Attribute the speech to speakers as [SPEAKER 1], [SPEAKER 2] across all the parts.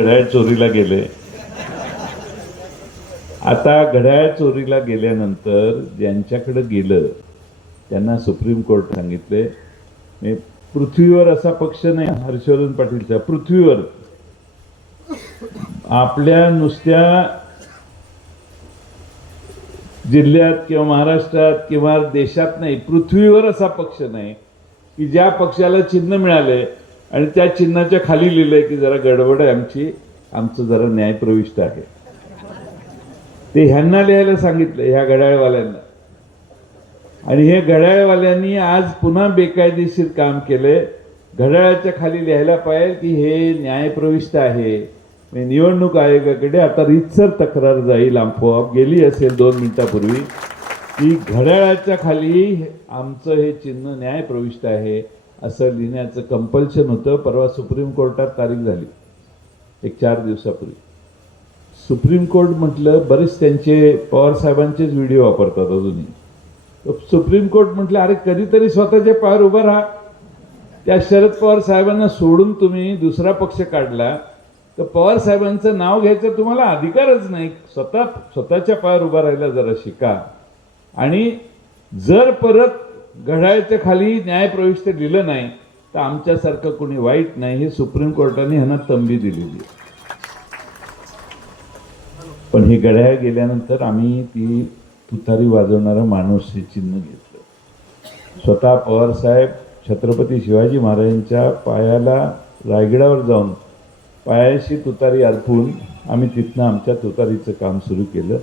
[SPEAKER 1] घड्याळ चोरीला गेले. आता घड्याळ चोरीला गेल्यानंतर ज्यांच्याकडे गेलं त्यांना सुप्रीम कोर्ट सांगितले मी पृथ्वीवर असा पक्ष नाही. हर्षवर्धन पाटीलचा पृथ्वीवर. आपल्या नुसत्या जिल्ह्यात किंवा महाराष्ट्रात किंवा देशात नाही पृथ्वीवर असा पक्ष नाही की ज्या पक्षाला चिन्ह मिळाले आणि त्या चिन्हाच्या खाली लिहिलंय की जरा गडबड आहे आमची आमचं जरा न्यायप्रविष्ट आहे. ते ह्यांना लिहायला सांगितलं ह्या घड्याळवाल्यांना. आणि हे घड्याळवाल्यांनी आज पुन्हा बेकायदेशीर काम केले घड्याळाच्या खाली लिहायला पाहिजे की हे न्यायप्रविष्ट आहे. निवडणूक आयोगाकडे आता रितसर तक्रार जाईल आपोआप गेली असेल दोन मिनिटापूर्वी की घड्याळाच्या खाली आमचं हे चिन्ह न्यायप्रविष्ट आहे. असं लिहिण्याचं कंपल्शन होतं. परवा सुप्रीम कोर्टात तारीख झाली. एक चार दिवसापूर्वी. सुप्रीम कोर्ट म्हटलं बरेच त्यांचे पवार साहेबांचेच व्हिडिओ वापरतात अजूनही. तर सुप्रीम कोर्ट म्हटलं अरे कधीतरी स्वतःच्या पायावर उभं राहा. त्या शरद पवार साहेबांना सोडून तुम्ही दुसरा पक्ष काढला. तर पवार साहेबांचं नाव घ्यायचं तुम्हाला अधिकारच नाही. स्वतः स्वतःच्या पायावर उभा राहायला जरा शिका. आणि जर परत घड्याळच्या खाली न्यायप्रविष्ट दिलं नाही तर आमच्यासारखं कोणी वाईट नाही हे सुप्रीम कोर्टाने ह्यांना तंबी दिलेली पण हे घड्याळ गेल्यानंतर आम्ही ती तुतारी वाजवणारा माणूस हे चिन्ह घेतलं. स्वतः पवारसाहेब छत्रपती शिवाजी महाराजांच्या पायाला रायगडावर जाऊन पायाशी तुतारी अर्पून आम्ही तिथनं आमच्या तुतारीचं काम सुरू केलं.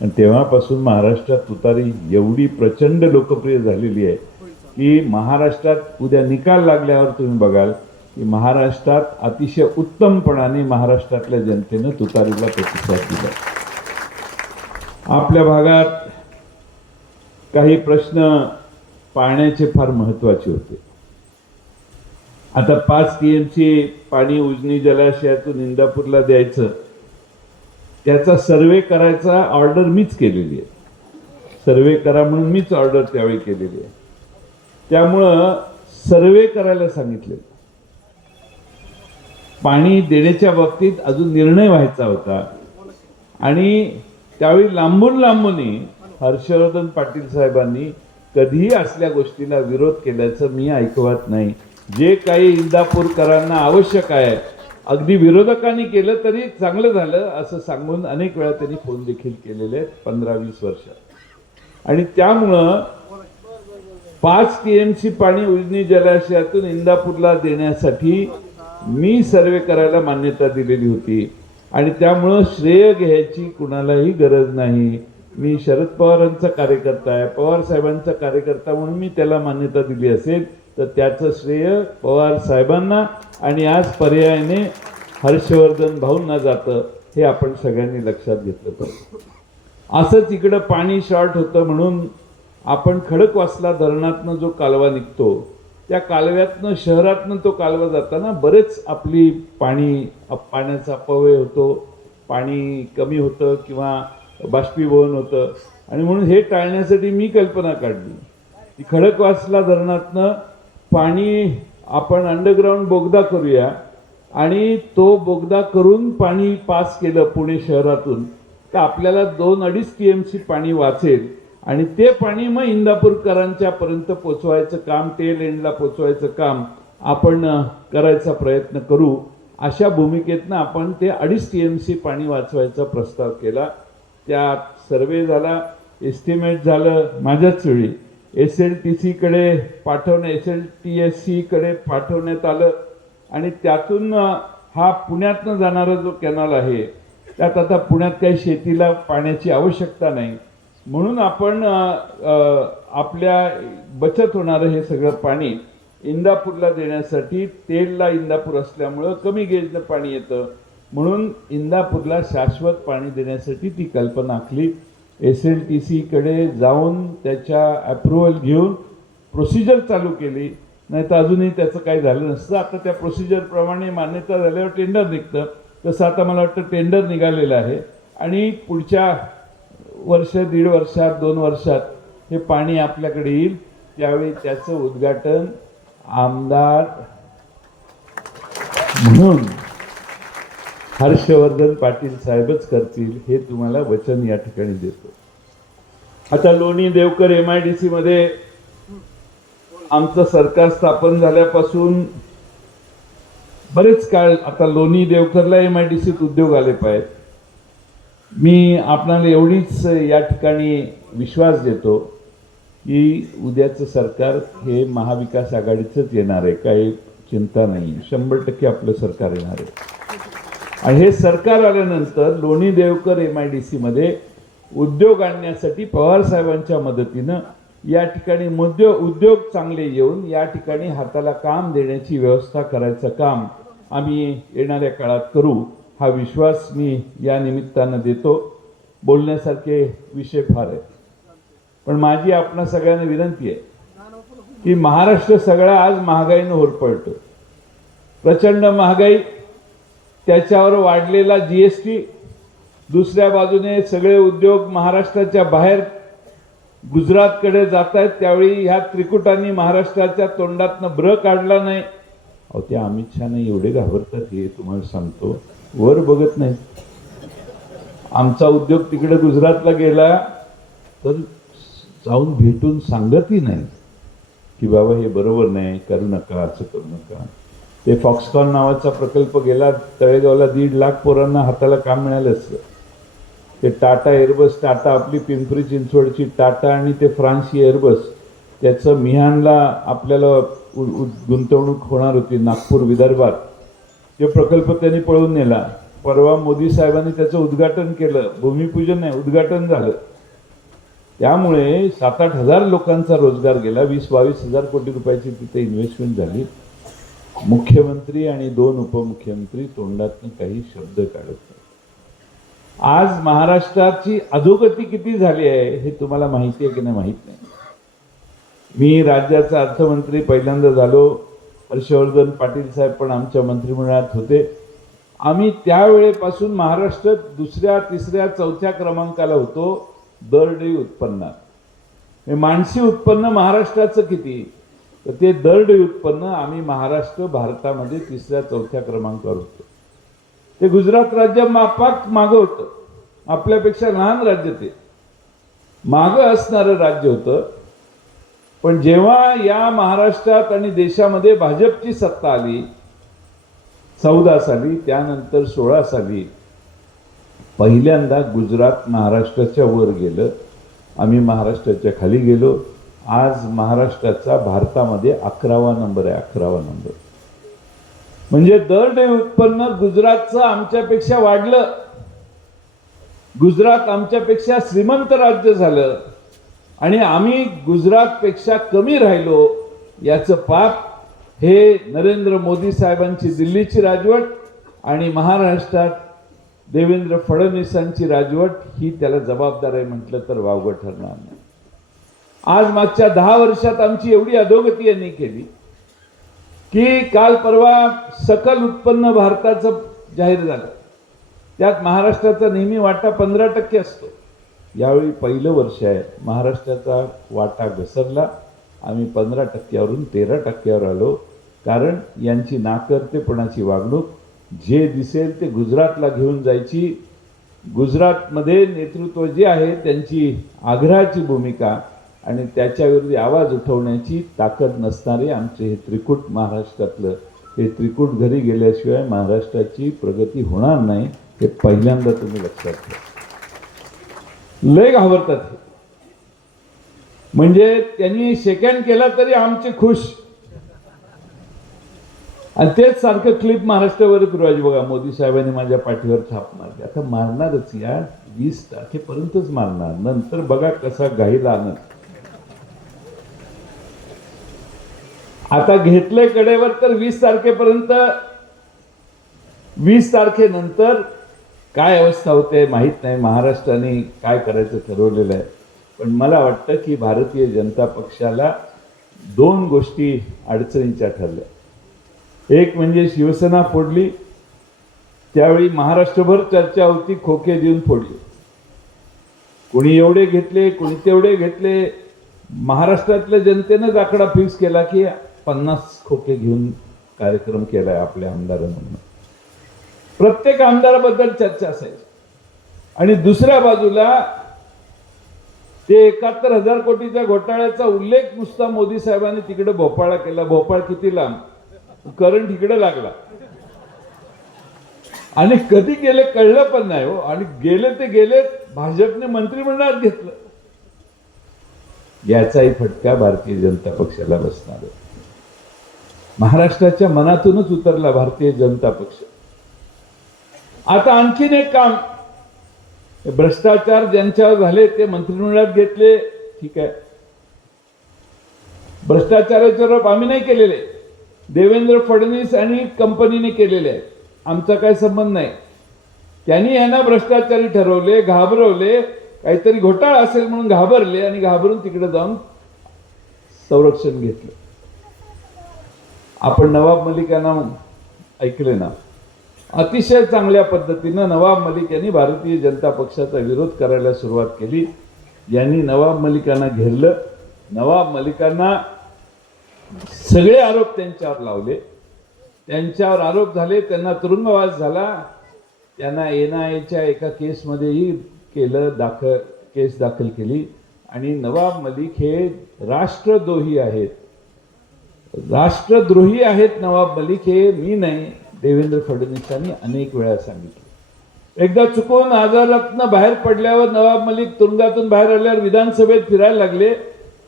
[SPEAKER 1] आणि तेव्हापासून महाराष्ट्रात तुतारी एवढी प्रचंड लोकप्रिय झालेली आहे की महाराष्ट्रात उद्या निकाल लागल्यावर तुम्ही बघाल की महाराष्ट्रात अतिशय उत्तमपणाने महाराष्ट्रातल्या जनतेनं तुतारीला प्रतिसाद दिला. आपल्या भागात काही प्रश्न पाण्याचे फार महत्त्वाचे होते. आता पाच टी ची पाणी उजनी जलाशयातून इंदापूरला द्यायचं त्याचा सर्वे करायचा ऑर्डर मीच केलेली आहे. सर्वे करा म्हणून मीच ऑर्डर त्यावेळी केलेली आहे. त्यामुळं सर्वे करायला सांगितले. पाणी देण्याच्या बाबतीत अजून निर्णय व्हायचा होता. आणि त्यावेळी लांबून लांबूनही हर्षवर्धन पाटील साहेबांनी कधीही असल्या गोष्टीला विरोध केल्याचं मी ऐकवत नाही. जे काही इंदापूरकरांना आवश्यक आहे अगदी विरोधकांनी केलं तरी चांगलं झालं असं सांगून अनेक वेळा त्यांनी फोन देखील केलेले आहेत पंधरा वीस वर्षात. आणि त्यामुळं पाच टी एम सी पाणी उजनी जलाशयातून इंदापूरला देण्यासाठी मी सर्वे करायला मान्यता दिलेली होती. आणि त्यामुळं श्रेय घ्यायची कुणालाही गरज नाही. मी शरद पवारांचा कार्यकर्ता आहे. पवार साहेबांचा कार्यकर्ता म्हणून मी त्याला मान्यता दिली असेल. तर त्याचं श्रेय पवार साहेबांना आणि आज पर्यायाने हर्षवर्धन भाऊंना जातं हे आपण सगळ्यांनी लक्षात घेतलं पाहिजे. असंच इकडं पाणी शॉर्ट होतं म्हणून आपण खडकवासला धरणातनं जो कालवा निघतो त्या कालव्यातनं शहरातनं तो कालवा जाताना बरेच आपली पाणी पाण्याचा अपव्यय होतो पाणी कमी होतं किंवा बाष्पीभवन होतं. आणि म्हणून हे टाळण्यासाठी मी कल्पना काढली. की खडकवासला धरणातनं पाणी आपण अंडरग्राऊंड बोगदा करूया. आणि तो बोगदा करून पाणी पास केलं पुणे शहरातून तर आपल्याला दोन अडीच टी एम सी पाणी वाचेल. आणि ते पाणी मग इंदापूरकरांच्या पर्यंत पोचवायचं काम टेल एंडला पोचवायचं काम आपण करायचा प्रयत्न करू. अशा भूमिकेतनं आपण ते अडीच टी एम सी पाणी वाचवायचा प्रस्ताव केला. त्यात सर्वे झाला एस्टिमेट झालं माझ्याच वेळी. एस एल टी सीकडे पाठवणं एस एल टी एस सीकडे पाठवण्यात आलं. आणि त्यातून हा पुण्यातनं जाणारा जो कॅनल आहे त्यात आता पुण्यात काही शेतीला पाण्याची आवश्यकता नाही. म्हणून आपण आपल्या बचत होणारं हे सगळं पाणी इंदापूरला देण्यासाठी तेलला इंदापूर असल्यामुळं कमी गेजनं पाणी येतं. म्हणून इंदापूरला शाश्वत पाणी देण्यासाठी ती कल्पना आखली. एस एल टी सीकडे जाऊन त्याच्या अप्रुव्हल घेऊन प्रोसिजर चालू केली. नाही तर अजूनही त्याचं काही झालं नसतं. आता त्या प्रोसिजरप्रमाणे मान्यता झाल्यावर टेंडर निघतं. तसं आता मला वाटतं टेंडर निघालेलं आहे. आणि पुढच्या वर्ष दीड वर्षात दोन वर्षात हे पाणी आपल्याकडे येईल. त्यावेळी त्याचं उद्घाटन आमदार म्हणून हर्षवर्धन पाटील साहेबच करतील हे तुम्हाला वचन या ठिकाणी देतो. आता लोणी देवकर एम आय डी सीमध्ये आमचं सरकार स्थापन झाल्यापासून बरेच काळ आता लोणी देवकरला एम आय डी सीत उद्योग आले पाहिजेत मी आपणाला एवढीच या ठिकाणी विश्वास देतो की उद्याचं सरकार हे महाविकास आघाडीचंच येणार आहे. काही चिंता नाही. शंभर टक्के आपलं सरकार येणार आहे. आणि हे सरकार आल्यानंतर लोणी देवकर एम आय डी सीमध्ये उद्योग आणण्यासाठी पवार साहेबांच्या मदतीनं या ठिकाणी मुद्यो उद्योग चांगले येऊन या ठिकाणी हाताला काम देण्याची व्यवस्था करायचं काम आम्ही येणाऱ्या काळात करू हा विश्वास मी या निमित्तानं देतो. बोलण्यासारखे विषय फार आहेत. पण माझी आपणा सगळ्यांना विनंती आहे की महाराष्ट्र सगळा आज महागाईनं होरपळतो प्रचंड महागाई त्याच्यावर वाढलेला जी एस टी दुसऱ्या बाजूने सगळे उद्योग महाराष्ट्राच्या बाहेर गुजरातकडे जात आहेत त्यावेळी ह्या त्रिकुटांनी महाराष्ट्राच्या तोंडातनं ब्र काढला नाही. अहो त्या अमित शहाने एवढे घाबरतात हे तुम्हाला सांगतो. वर बघत नाही. आमचा उद्योग तिकडे गुजरातला गेला तर जाऊन भेटून सांगतही नाही की बाबा हे बरोबर नाही करू नका असं करू नका. ते फॉक्सकॉन नावाचा प्रकल्प गेला तळेगावला दीड लाख पोरांना हाताला काम मिळालं असतं. ते टाटा एअरबस टाटा आपली पिंपरी चिंचवडची टाटा आणि ते फ्रान्सची एअरबस त्याचं मिहानला आपल्याला उ- गुंतवणूक होणार होती नागपूर विदर्भात. ते प्रकल्प त्यांनी पळून नेला. परवा मोदी साहेबांनी त्याचं उद्घाटन केलं. भूमिपूजन नाही उद्घाटन झालं. त्यामुळे सात आठ हजार लोकांचा रोजगार गेला. वीस बावीस हजार कोटी रुपयाची तिथे इन्व्हेस्टमेंट झाली. मुख्यमंत्री आणि दोन उपमुख्यमंत्री तोंडातून काही शब्द काढत आज महाराष्ट्राची अधोगती किती झाली आहे हे तुम्हाला माहिती आहे की नाही माहीत नाही. मी राज्याचा अर्थमंत्री पहिल्यांदा झालो. हर्षवर्धन पाटील साहेब पण आमच्या मंत्रिमंडळात होते. आम्ही त्यावेळेपासून महाराष्ट्र दुसऱ्या तिसऱ्या चौथ्या क्रमांकाला होतो. दरडोई उत्पन्नात. म्हणजे मानसी उत्पन्न महाराष्ट्राचं किती? तर ते दरडोई उत्पन्न आम्ही महाराष्ट्र भारतामध्ये तिसऱ्या चौथ्या क्रमांकावर होतो. ते गुजरात राज्य मापाक मागं होतं. आपल्यापेक्षा लहान राज्य ते. मागं असणारं राज्य होतं. पण जेव्हा या महाराष्ट्रात आणि देशामध्ये भाजपची सत्ता आली चौदा साली त्यानंतर सोळा साली पहिल्यांदा गुजरात महाराष्ट्राच्या वर गेलं. आम्ही महाराष्ट्राच्या खाली गेलो. आज महाराष्ट्राचा भारतामध्ये अकरावा नंबर आहे अकरावा नंबर. म्हणजे दर डे उत्पन्न गुजरातचं आमच्यापेक्षा वाढलं. गुजरात आमच्यापेक्षा श्रीमंत राज्य झालं. आणि आम्ही गुजरातपेक्षा कमी राहिलो याचं पाप हे नरेंद्र मोदी साहेबांची दिल्लीची राजवट आणि महाराष्ट्रात देवेंद्र फडणवीसांची राजवट ही त्याला जबाबदार आहे म्हटलं तर वावगं ठरणार नाही. आज मागच्या दहा वर्षात आमची एवढी अधोगती यांनी केली की काल परवा सकल उत्पन्न भारताचं जाहीर झालं. त्यात महाराष्ट्राचा नेहमी वाटा पंधरा टक्के असतो. यावेळी पहिलं वर्ष आहे महाराष्ट्राचा वाटा घसरला. आम्ही पंधरा टक्क्यावरून तेरा टक्क्यावर आलो. कारण यांची नाकर्तेपणाची वागणूक जे दिसेल ते गुजरातला घेऊन जायची. गुजरातमध्ये नेतृत्व जे आहे त्यांची आग्रहाची भूमिका आणि त्याच्याविरुद्ध आवाज उठवण्याची ताकद नसणारे आमचे हे त्रिकूट महाराष्ट्रातलं हे त्रिकूट घरी गेल्याशिवाय महाराष्ट्राची प्रगती होणार नाही हे पहिल्यांदा तुम्ही लक्षात घ्या लय घाबरतात हे. म्हणजे त्यांनी सेकंड केला तरी आमचे खुश. आणि तेच सारखं क्लिप महाराष्ट्रावर फिरवायची बघा मोदी साहेबांनी माझ्या पाठीवर थाप मारली. आता मारणारच या वीस तारखेपर्यंतच मारणार. नंतर बघा कसा घाईला आणत आता घेतले कडेवर तर वीस तारखेपर्यंत वीस तारखेनंतर काय अवस्था होते माहीत नाही. महाराष्ट्राने काय करायचं ठरवलेलं आहे. पण मला वाटतं की भारतीय जनता पक्षाला दोन गोष्टी अडचणीच्या ठरल्या. एक म्हणजे शिवसेना फोडली त्यावेळी महाराष्ट्रभर चर्चा होती खोके देऊन फोडली. कोणी एवढे घेतले कोणी तेवढे घेतले. महाराष्ट्रातल्या जनतेनंच आकडा फिक्स केला की पन्नास खोके घेऊन कार्यक्रम केला आहे आपल्या आमदारांना प्रत्येक आमदाराबद्दल चर्चा असायची. आणि दुसऱ्या बाजूला ते एकाहत्तर हजार कोटीच्या घोटाळ्याचा उल्लेख नुसता मोदी साहेबांनी तिकडे भोपाळा केला. भोपाळ किती लांब? करंट इकडे लागला. आणि कधी गेले कळलं पण नाही हो. आणि गेले ते गेले भाजपने मंत्रिमंडळात घेतलं. याचाही फटका भारतीय जनता पक्षाला बसणार आहे. महाराष्ट्राच्या मनातूनच उतरला भारतीय जनता पक्ष. आता आणखीन एक काम. भ्रष्टाचार ज्यांच्यावर झाले ते मंत्रिमंडळात घेतले ठीक आहे. भ्रष्टाचाराचे आरोप आम्ही नाही केलेले. देवेंद्र फडणवीस आणि कंपनीने केलेले आहेत. आमचा काय संबंध नाही. त्यांनी यांना भ्रष्टाचारी ठरवले घाबरवले काहीतरी घोटाळा असेल म्हणून घाबरले आणि घाबरून तिकडे जाऊन संरक्षण घेतलं. आपण नवाब मलिक यांना ऐकले ना अतिशय चांगल्या पद्धतीनं नवाब मलिक यांनी भारतीय जनता पक्षाचा विरोध करायला सुरुवात केली. यांनी नवाब मलिकांना घेरलं. नवाब मलिकांना सगळे आरोप त्यांच्यावर लावले. त्यांच्यावर आरोप झाले त्यांना तुरुंगवास झाला. त्यांना एन आय एच्या एका केसमध्येही केलं दाखल केस दाखल केली. आणि नवाब मलिक हे राष्ट्रद्रोही आहेत. राष्ट्रद्रोही आहेत नवाब मलिक हे मी नाही देवेंद्र फडणवीसांनी अनेक वेळा सांगितलं. एकदा चुकून आजारातनं बाहेर पडल्यावर नवाब मलिक तुरुंगातून बाहेर आल्यावर विधानसभेत फिरायला लागले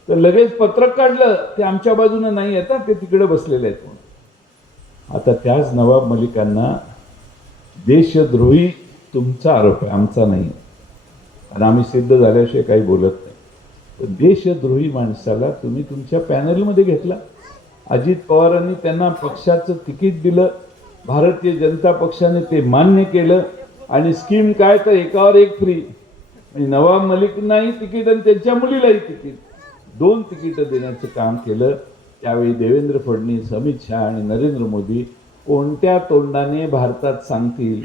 [SPEAKER 1] तर लगेच पत्रक काढलं ते आमच्या बाजूनं नाही येतात ते तिकडे बसलेले आहेत म्हणून. आता त्याच नवाब मलिकांना देशद्रोही तुमचा आरोप आहे आमचा नाही. आणि आम्ही सिद्ध झाल्याशिवाय काही बोलत नाही. तर देशद्रोही माणसाला तुम्ही तुमच्या पॅनलमध्ये घेतला. अजित पवारांनी त्यांना पक्षाचं तिकीट दिलं भारतीय जनता पक्षाने ते मान्य केलं आणि स्कीम काय तर एकावर एक फ्री म्हणजे नवाब मलिकनाही तिकीट आणि त्यांच्या मुलीलाही तिकीट. दोन तिकीटं देण्याचं काम केलं. त्यावेळी देवेंद्र फडणवीस अमित शहा आणि नरेंद्र मोदी कोणत्या तोंडाने भारतात सांगतील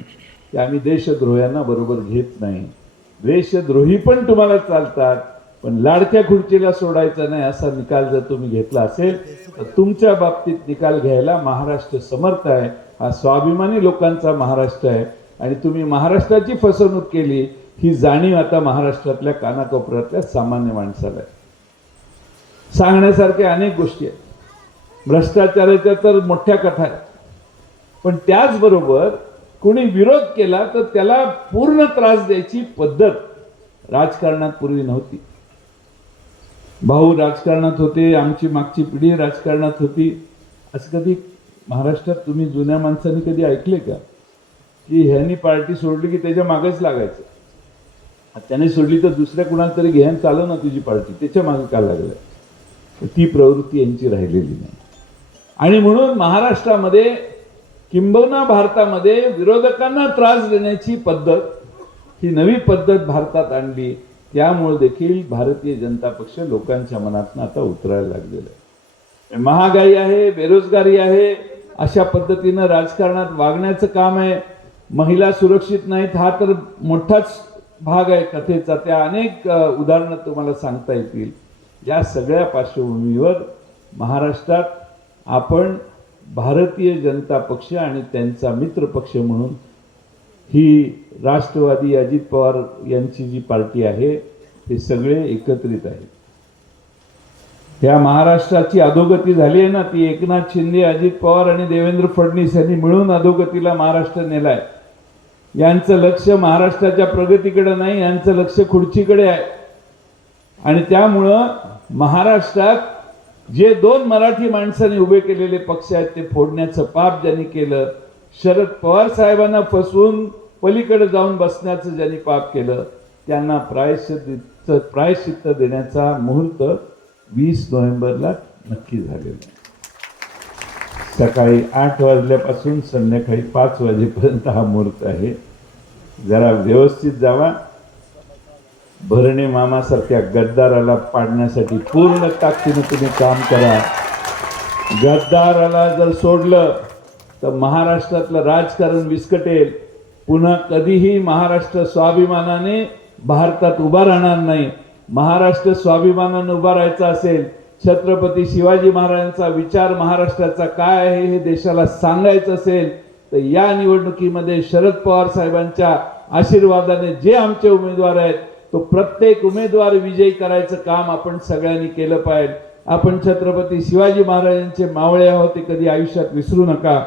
[SPEAKER 1] की आम्ही देशद्रोह्यांना बरोबर घेत नाही. देशद्रोही पण तुम्हाला चालतात. पण लाडक्या खुर्चीला सोडायचा नाही असा निकाल जर तुम्ही घेतला असेल तर तुमच्या बाबतीत निकाल घ्यायला महाराष्ट्र समर्थ आहे. हा स्वाभिमानी लोकांचा महाराष्ट्र आहे. आणि तुम्ही महाराष्ट्राची फसवणूक केली ही जाणीव आता महाराष्ट्रातल्या कानाकोपऱ्यातल्या सामान्य माणसाला आहे. सांगण्यासारख्या अनेक गोष्टी आहेत. भ्रष्टाचाराच्या तर मोठ्या कथा आहेत. पण त्याचबरोबर कोणी विरोध केला तर त्याला पूर्ण त्रास द्यायची पद्धत राजकारणात पूर्वी नव्हती. भाऊ राजकारणात होते आमची मागची पिढी राजकारणात होती. असं कधी महाराष्ट्रात तुम्ही जुन्या माणसांनी कधी ऐकले का? की ह्यांनी पार्टी सोडली की त्याच्या मागेच लागायचं? त्याने सोडली तर दुसऱ्या कुणाला तरी घ्यायला चालव ना तुझी पार्टी? त्याच्यामागे का लागलं? ती प्रवृत्ती यांची राहिलेली नाही. आणि म्हणून महाराष्ट्रामध्ये किंबहुना भारतामध्ये विरोधकांना त्रास देण्याची पद्धत ही नवी पद्धत भारतात आणली. त्यामुळे देखील भारतीय जनता पक्ष लोकांच्या मनातनं आता उतरायला लागलेला आहे. महागाई आहे बेरोजगारी आहे अशा पद्धतीनं राजकारणात वागण्याचं काम आहे. महिला सुरक्षित नाहीत हा तर मोठाच भाग आहे कथेचा. त्या अनेक उदाहरणं तुम्हाला सांगता येतील. या सगळ्या पार्श्वभूमीवर महाराष्ट्रात आपण भारतीय जनता पक्ष आणि त्यांचा मित्र पक्ष म्हणून ही राष्ट्रवादी अजित पवार यांची जी पार्टी आहे हे सगळे एकत्रित आहेत. त्या महाराष्ट्राची अधोगती झाली आहे ना ती एकनाथ शिंदे अजित पवार आणि देवेंद्र फडणवीस यांनी मिळून अधोगतीला महाराष्ट्र नेलाय. यांचं लक्ष महाराष्ट्राच्या प्रगतीकडे नाही यांचं लक्ष खुर्चीकडे आहे. आणि त्यामुळं महाराष्ट्रात जे दोन मराठी माणसांनी उभे केलेले पक्ष आहेत ते फोडण्याचं पाप ज्यांनी केलं शरद पवार साहेबांना फसवून पलीकडे जाऊन बसण्याचं ज्यांनी पाप केलं त्यांना प्रायश्चित प्रायश्चित्त देण्याचा मुहूर्त वीस नोव्हेंबरला नक्की झालेला आहे. सकाळी आठ वाजल्यापासून संध्याकाळी पाच वाजेपर्यंत हा मुहूर्त आहे. जरा व्यवस्थित जावा. भरणे मामासारख्या गद्दाराला पाडण्यासाठी पूर्ण ताकदीनं तुम्ही काम करा. गद्दाराला जर सोडलं तर महाराष्ट्रातलं राजकारण विस्कटेल. पुन्हा कधीही महाराष्ट्र स्वाभिमानाने भारतात उभा राहणार नाही. महाराष्ट्र स्वाभिमानाने उभा राहायचा असेल छत्रपती शिवाजी महाराजांचा विचार महाराष्ट्राचा काय आहे हे देशाला सांगायचं असेल तर या निवडणुकीमध्ये शरद पवार साहेबांच्या आशीर्वादाने जे आमचे उमेदवार आहेत तो प्रत्येक उमेदवार विजयी करायचं काम आपण सगळ्यांनी केलं पाहिजे. आपण छत्रपती शिवाजी महाराजांचे मावळे आहोत ते कधी आयुष्यात विसरू नका.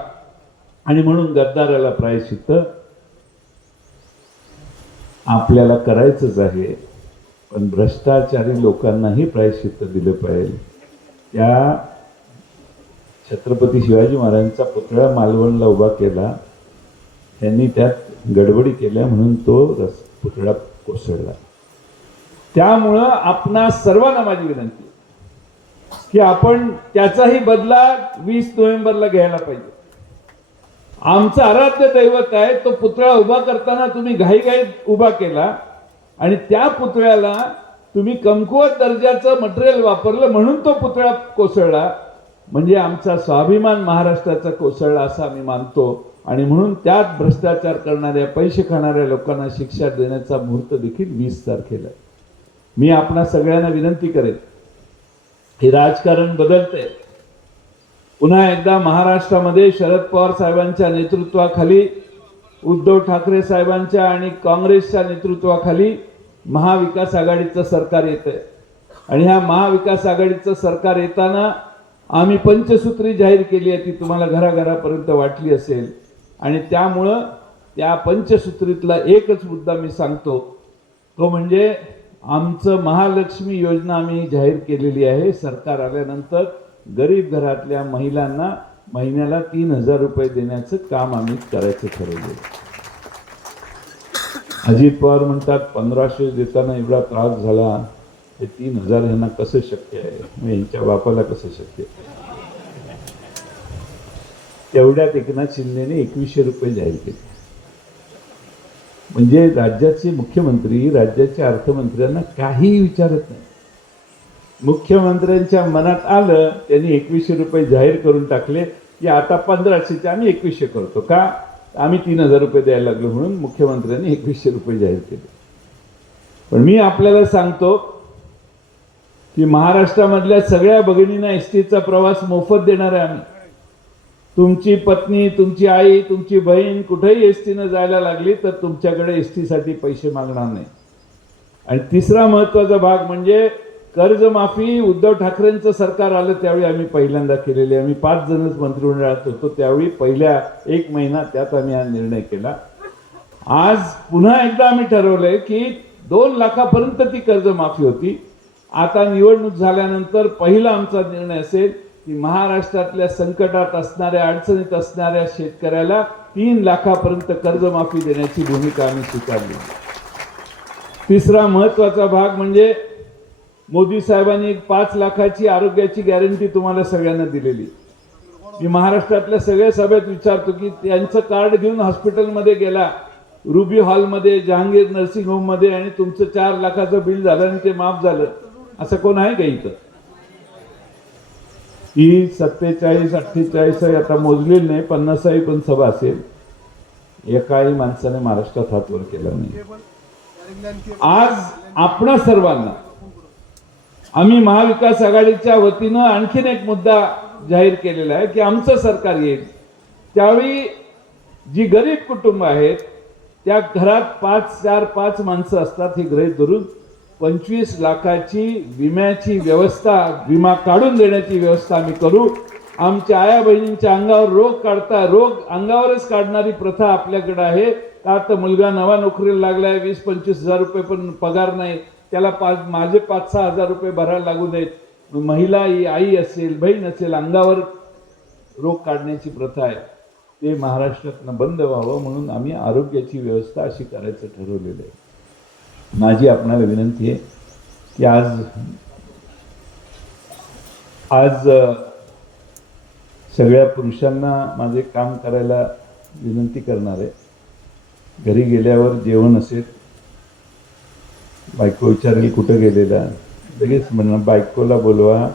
[SPEAKER 1] आणि म्हणून गद्दाराला प्रायश्चित्त आपल्याला करायचंच आहे. पण भ्रष्टाचारी लोकांनाही प्रायश्चित्त दिलं पाहिजे. त्या छत्रपती शिवाजी महाराजांचा पुतळा मालवणला उभा केला. त्यांनी त्यात गडबडी केल्या म्हणून तो रस पुतळा कोसळला. त्यामुळं आपणा सर्वांना माझी विनंती की आपण त्याचाही बदला वीस नोव्हेंबरला घ्यायला पाहिजे. आमचं आराध्य दैवत आहे तो पुतळा उभा करताना तुम्ही घाईघाईत उभा केला आणि त्या पुतळ्याला तुम्ही कमकुवत दर्जाचं मटेरियल वापरलं म्हणून तो पुतळा कोसळला म्हणजे आमचा स्वाभिमान महाराष्ट्राचा कोसळला असं आम्ही मानतो आणि म्हणून त्यात भ्रष्टाचार करणाऱ्या पैसे खाणाऱ्या लोकांना शिक्षा देण्याचा मुहूर्त देखील वीस तारखेला आहे. मी आपणा सगळ्यांना विनंती करेन हे राजकारण बदलतंय पुन्हा एकदा महाराष्ट्रामध्ये शरद पवार साहेबांच्या नेतृत्वाखाली उद्धव ठाकरे साहेबांच्या आणि काँग्रेसच्या नेतृत्वाखाली महाविकास आघाडीचं सरकार येतं आहे आणि ह्या महाविकास आघाडीचं सरकार येताना आम्ही पंचसूत्री जाहीर केली आहे ती तुम्हाला घराघरापर्यंत वाटली असेल. आणि त्यामुळं त्या पंचसूत्रीतला एकच मुद्दा मी सांगतो. तो म्हणजे आमचं महालक्ष्मी योजना आम्ही जाहीर केलेली आहे सरकार आल्यानंतर. गरीब घरातल्या महिलांना महिन्याला तीन हजार रुपये देण्याचं काम आम्ही करायचं ठरवलं अजित पवार म्हणतात पंधराशे देताना एवढा त्रास झाला हे तीन हजार यांना कसं शक्य आहे? म्हणजे यांच्या बापाला कसं शक्य आहे? तेवढ्यात एकनाथ शिंदेने एकवीसशे रुपये जाहीर केले. म्हणजे राज्याचे मुख्यमंत्री राज्याच्या अर्थमंत्र्यांना काहीही विचारत नाही. मुख्यमंत्र्यांच्या मनात आलं त्यांनी एकवीसशे रुपये जाहीर करून टाकले. की आता पंधराशेचे आम्ही एकवीसशे करतो. का? आम्ही तीन हजार रुपये द्यायला लागलो म्हणून मुख्यमंत्र्यांनी एकवीसशे रुपये जाहीर केले. पण मी आपल्याला सांगतो की महाराष्ट्रामधल्या सगळ्या भगिनींना एस टीचा प्रवास मोफत देणार आहे आम्ही. तुमची पत्नी तुमची आई तुमची बहीण कुठेही एस टीनं जायला लागली तर तुमच्याकडे एस टीसाठी पैसे मागणार नाही. आणि तिसरा महत्त्वाचा भाग म्हणजे कर्जमाफी उद्धव ठाकरेंचं सरकार आलं त्यावेळी आम्ही पहिल्यांदा केलेली आम्ही पाच जणच मंत्रिमंडळात होतो. त्यावेळी पहिल्या एक महिना त्यात आम्ही हा निर्णय केला. आज पुन्हा एकदा आम्ही ठरवलंय की दोन लाखापर्यंत ती कर्जमाफी होती. आता निवडणूक झाल्यानंतर पहिला आमचा निर्णय असेल की महाराष्ट्रातल्या संकटात असणाऱ्या अडचणीत असणाऱ्या शेतकऱ्याला तीन लाखापर्यंत कर्जमाफी देण्याची भूमिका आम्ही स्वीकारली. तिसरा महत्त्वाचा भाग म्हणजे मोदी साहेबांनी एक पाच लाखाची आरोग्याची गॅरंटी तुम्हाला सगळ्यांना दिलेली. मी महाराष्ट्रातल्या सगळ्या सभेत विचारतो की त्यांचं कार्ड घेऊन हॉस्पिटलमध्ये गेला रुबी हॉलमध्ये जहांगीर नर्सिंग होममध्ये आणि तुमचं चार लाखाचं बिल झालं आणि ते माफ झालं असं कोण आहे का इथं? ही सत्तेचाळीस अठ्ठेचाळीस आहे आता मोजलेली नाही पन्नासावी पण सभा असेल. एकाही माणसाने महाराष्ट्रात हात वर केला नाही. आज आपणा सर्वांना आम्ही महाविकास आघाडीच्या वतीनं आणखीन एक मुद्दा जाहीर केलेला आहे की आमचं सरकार येईल. त्यावेळी जी गरीब कुटुंब आहेत त्या घरात पाच चार पाच माणसं असतात ही गृहीत धरून पंचवीस लाखाची विम्याची व्यवस्था विमा काढून देण्याची व्यवस्था आम्ही करू. आमच्या आया बहिणींच्या अंगावर रोग काढता रोग अंगावरच काढणारी प्रथा आपल्याकडे आहे. का तर मुलगा नवा नोकरीला लागलाय वीस पंचवीस हजार रुपये पण पगार नाही. त्याला पाच माझे पाच सहा हजार रुपये भरायला लागू देत. महिला ही आई असेल बहीण असेल अंगावर रोग काढण्याची प्रथा आहे. ते महाराष्ट्रातनं बंद व्हावं म्हणून आम्ही आरोग्याची व्यवस्था अशी करायचं ठरवलेलं आहे. माझी आपणाला विनंती आहे की आज आज सगळ्या पुरुषांना माझे काम करायला विनंती करणार आहे. घरी गेल्यावर जेवण असेल बायको विचारेल कुठं गेलेला लगेच म्हणणार बायकोला बोलवा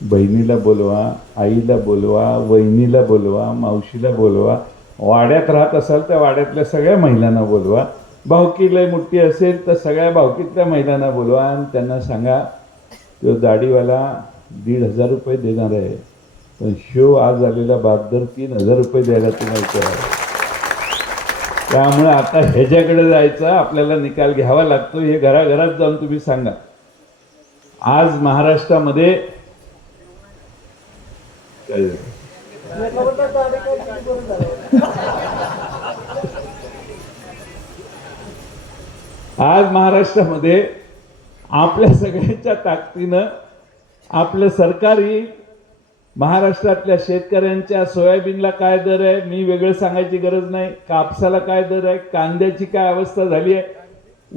[SPEAKER 1] बहिणीला बोलवा आईला बोलवा वहिनीला बोलवा मावशीला बोलवा वाड्यात राहत असाल तर वाड्यातल्या सगळ्या महिलांना बोलवा भावकी मोठी असेल तर सगळ्या भावकीतल्या महिलांना बोलवा आणि त्यांना सांगा तो दाढीवाला दीड हजार रुपये देणार आहे पण शिव आज आलेला बाददर तीन हजार रुपये द्यायला तुम्हाला तयार आहे. त्यामुळे आता ह्याच्याकडे जायचं आपल्याला निकाल घ्यावा लागतो. हे घराघरात जाऊन तुम्ही सांगा. आज महाराष्ट्रामध्ये आज महाराष्ट्रामध्ये आपल्या सगळ्यांच्या ताकदीनं आपलं सरकार येईल महाराष्ट्रातल्या शेतकऱ्यांच्या सोयाबीनला काय दर आहे? मी वेगळं सांगायची गरज नाही. कापसाला काय दर आहे? कांद्याची काय अवस्था झाली आहे?